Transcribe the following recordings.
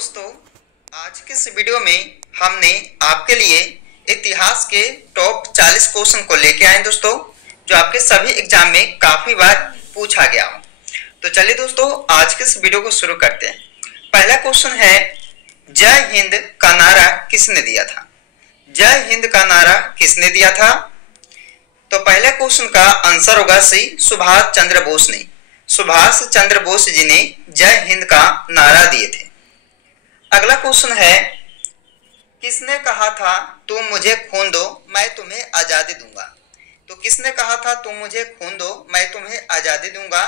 दोस्तों, आज के इस वीडियो में हमने आपके लिए इतिहास के टॉप 40 क्वेश्चन को लेके आए दोस्तों, जो आपके सभी एग्जाम में काफी बार पूछा गया हो। तो चलिए दोस्तों, आज के इस वीडियो को शुरू करते हैं। पहला क्वेश्चन है, जय हिंद का नारा किसने दिया था? जय हिंद का नारा किसने दिया था? तो पहले क्वेश्चन का आंसर होगा सी, सुभाष चंद्र बोस ने। सुभाष चंद्र बोस जी ने जय हिंद का नारा दिए थे। अगला क्वेश्चन है, किसने कहा था तुम मुझे खून दो मैं तुम्हें आजादी दूंगा? तो किसने कहा था तुम मुझे खून दो मैं तुम्हें आजादी दूंगा?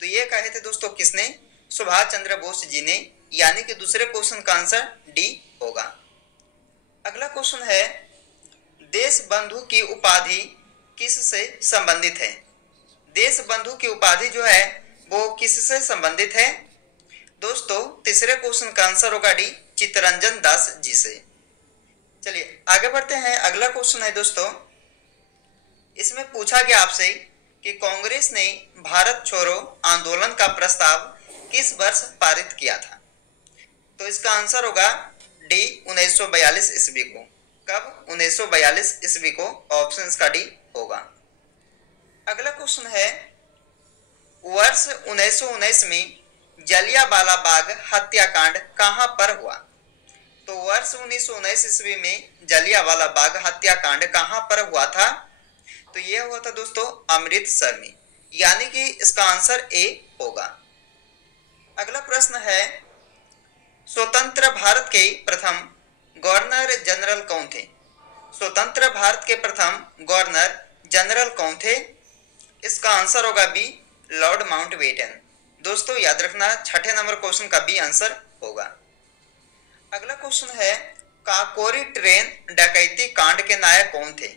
तो ये कहे थे दोस्तों किसने? सुभाष चंद्र बोस जी ने, यानी कि दूसरे क्वेश्चन का आंसर डी होगा। अगला क्वेश्चन है, देश बंधु की उपाधि किससे संबंधित है? देश बंधु की उपाधि जो है वो किससे संबंधित है? दोस्तों, तीसरे क्वेश्चन का आंसर होगा डी, चित्तरंजन दास जी से। चलिए आगे बढ़ते हैं। अगला क्वेश्चन है दोस्तों, इसमें पूछा गया आपसे कि कांग्रेस ने भारत छोड़ो आंदोलन का प्रस्ताव किस वर्ष पारित किया था? तो इसका आंसर होगा डी, 1942 ईस्वी को। कब? 1942 ईस्वी को। ऑप्शन का डी होगा। अगला क्वेश्चन है, वर्ष 1919 में जलियांवाला बाग हत्याकांड कहां पर हुआ? तो वर्ष 1919 ईस्वी में जलियांवाला बाग हत्याकांड कहां पर हुआ था? तो यह हुआ था दोस्तों अमृतसर में, यानी कि इसका आंसर ए होगा। अगला प्रश्न है, स्वतंत्र भारत के प्रथम गवर्नर जनरल कौन थे? स्वतंत्र भारत के प्रथम गवर्नर जनरल कौन थे? इसका आंसर होगा बी, लॉर्ड माउंटबेटन। दोस्तों याद रखना, छठे नंबर क्वेश्चन का बी आंसर होगा। अगला क्वेश्चन है, काकोरी ट्रेन डकैती कांड के नायक कौन थे?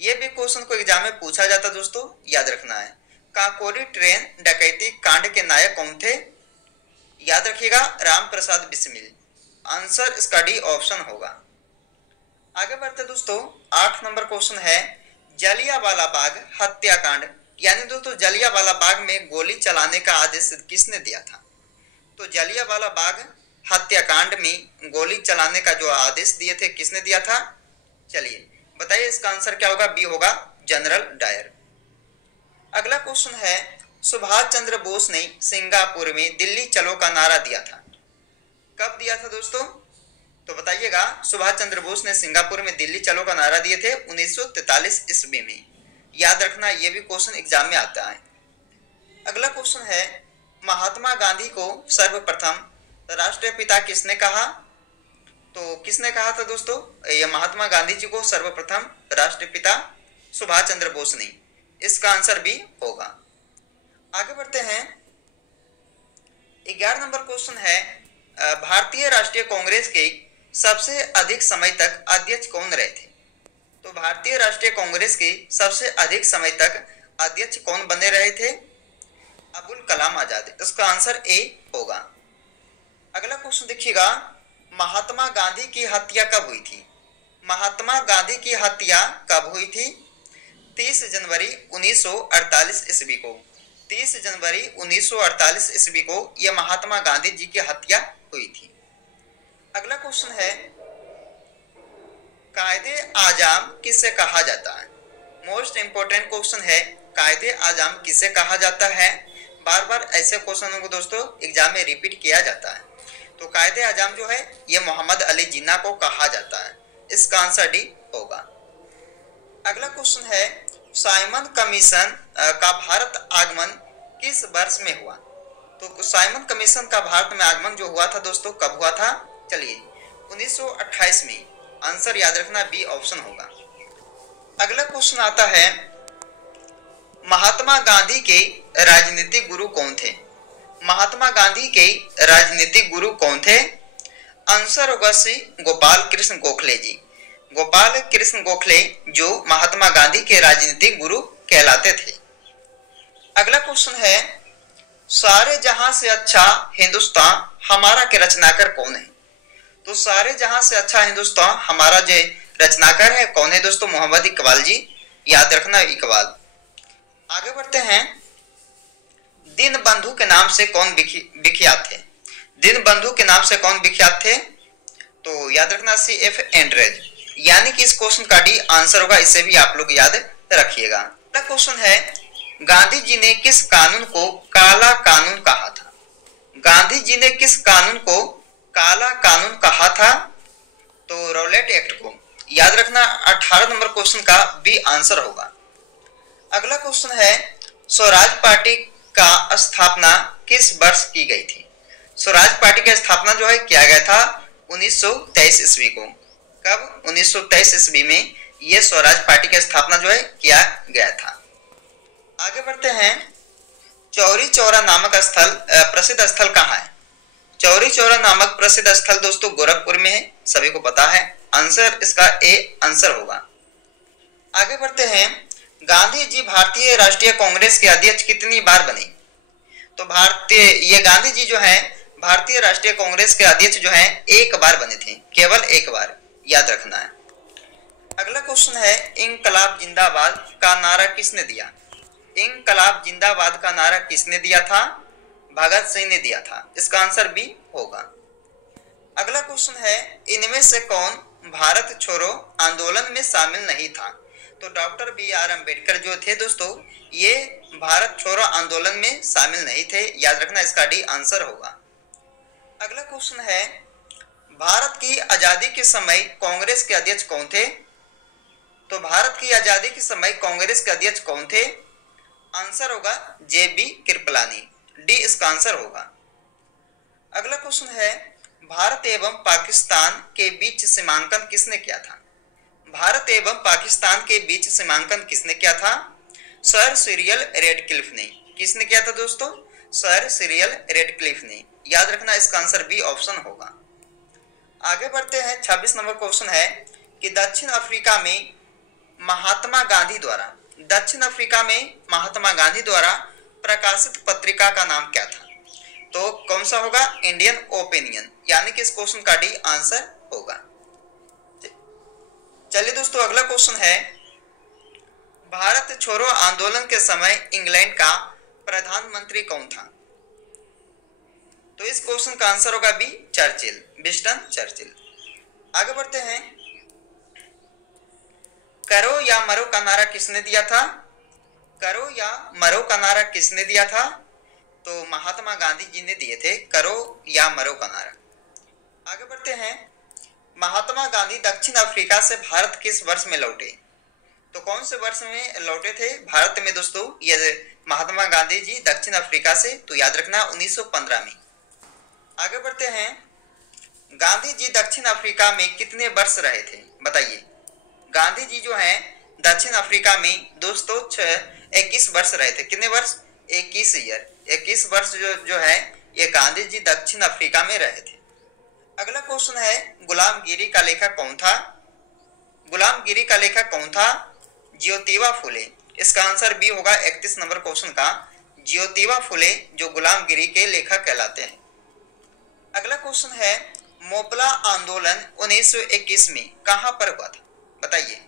यह भी क्वेश्चन को एग्जाम में पूछा जाता दोस्तों, याद रखना है। काकोरी ट्रेन डकैती कांड के नायक कौन थे? याद रखिएगा, राम प्रसाद बिस्मिल। आंसर इसका डी ऑप्शन होगा। आगे बढ़ते दोस्तों, 8 नंबर क्वेश्चन है, जलियांवाला बाग हत्याकांड, यानी दोस्तों जलियांवाला बाग में गोली चलाने का आदेश किसने दिया था? तो जलियांवाला बाग हत्याकांड में गोली चलाने का जो आदेश दिए थे किसने दिया था? चलिए बताइए, इसका आंसर क्या होगा? बी होगा, जनरल डायर। अगला क्वेश्चन है, सुभाष चंद्र बोस ने सिंगापुर में दिल्ली चलो का नारा दिया था। कब दिया था दोस्तों? तो बताइएगा, सुभाष चंद्र बोस ने सिंगापुर में दिल्ली चलो का नारा दिए थे 1943 ईस्वी में। याद रखना, यह भी क्वेश्चन एग्जाम में आता है। अगला क्वेश्चन है, महात्मा गांधी को सर्वप्रथम राष्ट्रपिता किसने कहा? तो किसने कहा था दोस्तों? यह महात्मा गांधी जी को सर्वप्रथम राष्ट्रपिता सुभाष चंद्र बोस ने। इसका आंसर भी होगा। आगे बढ़ते हैं। 11 नंबर क्वेश्चन है, भारतीय राष्ट्रीय कांग्रेस के सबसे अधिक समय तक अध्यक्ष कौन रहे थे? तो भारतीय राष्ट्रीय कांग्रेस के सबसे अधिक समय तक अध्यक्ष कौन बने रहे थे? अबुल कलाम आजाद। इसका आंसर ए होगा। अगला क्वेश्चन देखिएगा, महात्मा गांधी की हत्या कब हुई थी? महात्मा गांधी की हत्या कब हुई थी? 30 जनवरी 1948 ईस्वी को। 30 जनवरी 1948 ईस्वी को यह महात्मा गांधी जी की हत्या हुई थी। अगला क्वेश्चन है, कायदे आजम किसे कहा जाता है? मोस्ट इंपोर्टेंट क्वेश्चन है, कायदे आजम किसे कहा जाता है? बार बार ऐसे क्वेश्चनों को दोस्तों एग्जाम में रिपीट किया जाता है। तो कायदे आजम जो है ये मोहम्मद अली जिन्ना को कहा जाता है। इसका आंसर डी होगा। अगला क्वेश्चन है, साइमन कमीशन का भारत आगमन किस वर्ष में हुआ? तो साइमन कमीशन का भारत में आगमन जो हुआ था दोस्तों, कब हुआ था? चलिए 1928 में। आंसर याद रखना, बी ऑप्शन होगा। अगला क्वेश्चन आता है, महात्मा गांधी के राजनीतिक गुरु कौन थे? महात्मा गांधी के राजनीतिक गुरु कौन थे? आंसर होगा सी, गोपाल कृष्ण गोखले जी। गोपाल कृष्ण गोखले जो महात्मा गांधी के राजनीतिक गुरु कहलाते थे। अगला क्वेश्चन है, सारे जहां से अच्छा हिंदुस्तान हमारा के रचनाकार कौन है? तो सारे जहां से अच्छा हिंदुस्तान हमारा जो रचनाकार है कौन है दोस्तों? मोहम्मद इकबाल जी। याद रखना, इकबाल। आगे बढ़ते हैं। दीन बंधु के नाम से कौन विख्यात थे? दीनबंधु के नाम से कौन विख्यात थे? तो याद रखना CF एंड्रेज, यानी कि इस क्वेश्चन का डी आंसर होगा। इसे भी आप लोग याद रखिएगा। अगला क्वेश्चन है, गांधी जी ने किस कानून को काला कानून कहा था? गांधी जी ने किस कानून को काला कानून कहा था? तो रॉलेट एक्ट को। याद रखना 18 नंबर क्वेश्चन का बी आंसर होगा। अगला क्वेश्चन है, स्वराज पार्टी का स्थापना किस वर्ष की गई थी? स्वराज पार्टी की स्थापना जो है किया गया था 1923 ईस्वी को। कब? 1923 ईस्वी में यह स्वराज पार्टी की स्थापना जो है किया गया था। आगे बढ़ते हैं, चौरी चौरा नामक स्थल प्रसिद्ध स्थल कहाँ है? चौरी चौरा नामक प्रसिद्ध स्थल दोस्तों गोरखपुर में है, सभी को पता है। आंसर इसका ए आंसर होगा। आगे बढ़ते हैं, गांधी जी भारतीय राष्ट्रीय कांग्रेस के अध्यक्ष कितनी बार बने? तो ये गांधी जी जो है भारतीय राष्ट्रीय कांग्रेस के अध्यक्ष जो है एक बार बने थे, केवल एक बार, याद रखना है। अगला क्वेश्चन है, इंकलाब जिंदाबाद का नारा किसने दिया? इंकलाब जिंदाबाद का नारा किसने दिया था? भगत सिंह ने दिया था। इसका आंसर बी होगा। अगला क्वेश्चन है, इनमें से कौन भारत छोड़ो आंदोलन में शामिल नहीं था? तो डॉक्टर BR अम्बेडकर जो थे दोस्तों, ये भारत छोड़ो आंदोलन में शामिल नहीं थे। याद रखना इसका डी आंसर होगा। अगला क्वेश्चन है, भारत की आजादी के समय कांग्रेस के अध्यक्ष कौन थे? तो भारत की आजादी के समय कांग्रेस के अध्यक्ष कौन थे? आंसर होगा JB कृपलानी, डी इसका आंसर होगा। अगला क्वेश्चन है, भारत एवं पाकिस्तान के बीच सीमांकन किसने किया था? भारत एवं पाकिस्तान के बीच सीमांकन किसने किया था? सर सिरिल रेडक्लिफ ने। किसने किया था दोस्तों? सर सिरिल रेडक्लिफ ने। याद रखना इसका आंसर बी ऑप्शन होगा। आगे बढ़ते हैं, 26 नंबर क्वेश्चन है कि दक्षिण अफ्रीका में महात्मा गांधी द्वारा प्रकाशित पत्रिका का नाम क्या था? तो कौन सा होगा? इंडियन ओपिनियन, यानी कि इस क्वेश्चन का डी आंसर होगा। चलिए दोस्तों, अगला क्वेश्चन है, भारत छोड़ो आंदोलन के समय इंग्लैंड का प्रधानमंत्री कौन था? तो इस क्वेश्चन का आंसर होगा बी चर्चिल, विंस्टन चर्चिल। आगे बढ़ते हैं, करो या मरो का नारा किसने दिया था? करो या मरो का नारा किसने दिया था? तो महात्मा गांधी जी ने दिए थे करो या मरो का नारा। आगे बढ़ते हैं, महात्मा गांधी दक्षिण अफ्रीका से भारत किस वर्ष में लौटे? तो कौन से वर्ष में लौटे थे भारत में दोस्तों ये महात्मा गांधी जी दक्षिण अफ्रीका से? तो याद रखना 1915 में। आगे बढ़ते हैं, गांधी जी दक्षिण अफ्रीका में कितने वर्ष रहे थे? बताइए। गांधी जी जो हैं दक्षिण अफ्रीका में दोस्तों 21 वर्ष रहे थे। कितने वर्ष? 21 ईयर, 21 वर्ष जो है ये गांधी जी दक्षिण अफ्रीका में रहे थे। अगला क्वेश्चन है, गुलामगिरी का लेखक कौन था? गुलामगिरी का लेखक कौन था? ज्योतिबा फुले। इसका आंसर बी होगा 31 नंबर क्वेश्चन का। ज्योतिबा फुले जो गुलामगिरी के लेखक कहलाते हैं। अगला क्वेश्चन है, मोपला आंदोलन 1921 में कहां पर हुआ था? बताइए।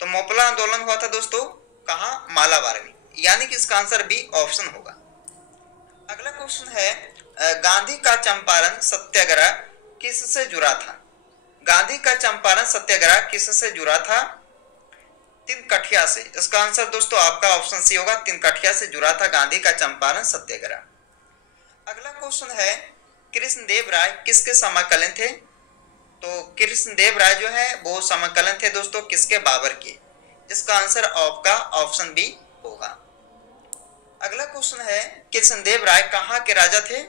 तो मोपला आंदोलन हुआ था दोस्तों कहां? मालाबार में, यानी कि इसका आंसर बी ऑप्शन होगा। अगला क्वेश्चन है, गांधी का चंपारण सत्याग्रह किससे जुड़ा था? गांधी का चंपारण सत्याग्रह किससे जुड़ा था? तिनकठिया से। इसका आंसर दोस्तों आपका ऑप्शन सी होगा, तिनकठिया से जुड़ा था गांधी का चंपारण सत्याग्रह। अगला क्वेश्चन है, कृष्णदेव राय किसके समकालीन थे? तो कृष्णदेव राय जो है वो समकालीन थे दोस्तों किसके? बाबर के। इसका आंसर आपका ऑप्शन बी होगा। अगला क्वेश्चन है, कृष्णदेव राय कहाँ के राजा थे?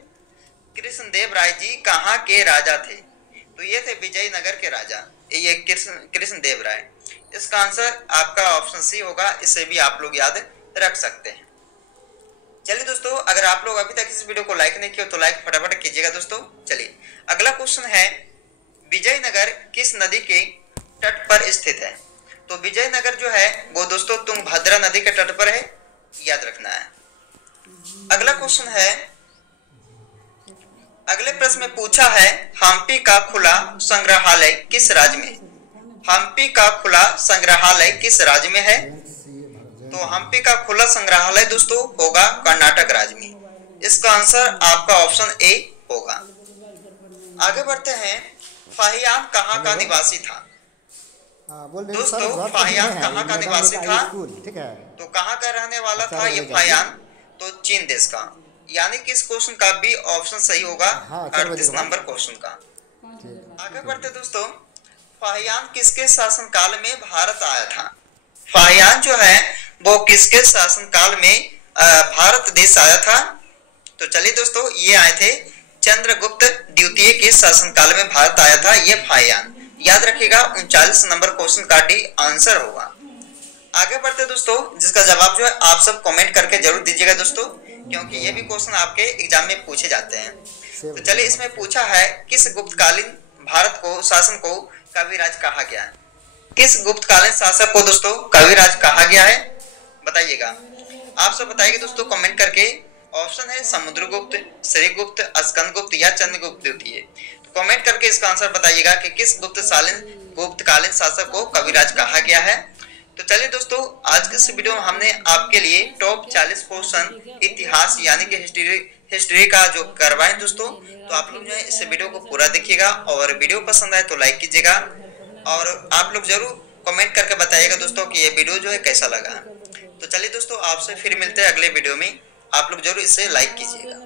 कृष्णदेव राय जी कहाँ के राजा थे? तो ये थे विजयनगर के राजा, ये कृष्णदेव राय। इसका आंसर आपका ऑप्शन सी होगा। इसे भी आप लोग याद रख सकते हैं। चलिए दोस्तों, अगर आप लोग अभी तक इस वीडियो को लाइक नहीं किया तो लाइक फटाफट कीजिएगा दोस्तों। चलिए अगला क्वेश्चन है, विजयनगर किस नदी के तट पर स्थित है? तो विजयनगर जो है वो दोस्तों तुंगभद्रा नदी के तट पर है, याद रखना है। अगला क्वेश्चन है, अगले प्रश्न में पूछा है, हम्पी का खुला संग्रहालय किस राज्य में है? हम्पी का खुला संग्रहालय किस राज्य में है? तो हम्पी का खुला संग्रहालय दोस्तों होगा कर्नाटक राज्य में। इसका आंसर आपका ऑप्शन ए होगा। आगे बढ़ते हैं, फाहियान कहाँ का निवासी था? दोस्तों फाहियान कहाँ का निवासी था? ठीक है, तो कहाँ का रहने वाला था ये फाहियान? तो चीन देश का। यानी कि इस क्वेश्चन का भी ऑप्शन सही होगा, 38 नंबर क्वेश्चन का। आगे बढ़ते दोस्तों, फाहियान किसके शासनकाल में भारत आया था? फाहियान जो है वो किसके शासनकाल में भारत देश आया था? तो चलिए दोस्तों, ये आए थे चंद्रगुप्त द्वितीय के शासनकाल में भारत आया था ये फाहियान। याद रखिएगा, 39 नंबर क्वेश्चन का डी आंसर होगा। आगे बढ़ते दोस्तों, जिसका जवाब जो है आप सब कमेंट करके जरूर दीजिएगा दोस्तों, क्योंकि ये भी क्वेश्चन आपके एग्जाम में पूछे जाते हैं। तो चलिए, इसमें पूछा है किस गुप्तकालीन भारत को शासन को कविराज कहा गया है? किस गुप्तकालीन शासक को दोस्तों कविराज कहा गया है? बताइएगा, आप सब बताइए दोस्तों कमेंट करके। ऑप्शन है समुद्रगुप्त, श्रीगुप्त, स्कंदगुप्त या चंद्रगुप्त द्वितीय। तो कमेंट करके इसका आंसर बताइएगा कि किस गुप्तकालीन शासक को कविराज कहा गया है। तो चलिए दोस्तों, आज के इस वीडियो में हमने आपके लिए टॉप 40 क्वेश्चन इतिहास यानी कि हिस्ट्री का जो करवाएं दोस्तों। तो आप लोग जो है इस वीडियो को पूरा देखिएगा, और वीडियो पसंद आए तो लाइक कीजिएगा, और आप लोग जरूर कमेंट करके बताइएगा दोस्तों कि ये वीडियो जो है कैसा लगा। तो चलिए दोस्तों, आपसे फिर मिलते हैं अगले वीडियो में। आप लोग जरूर इसे लाइक कीजिएगा।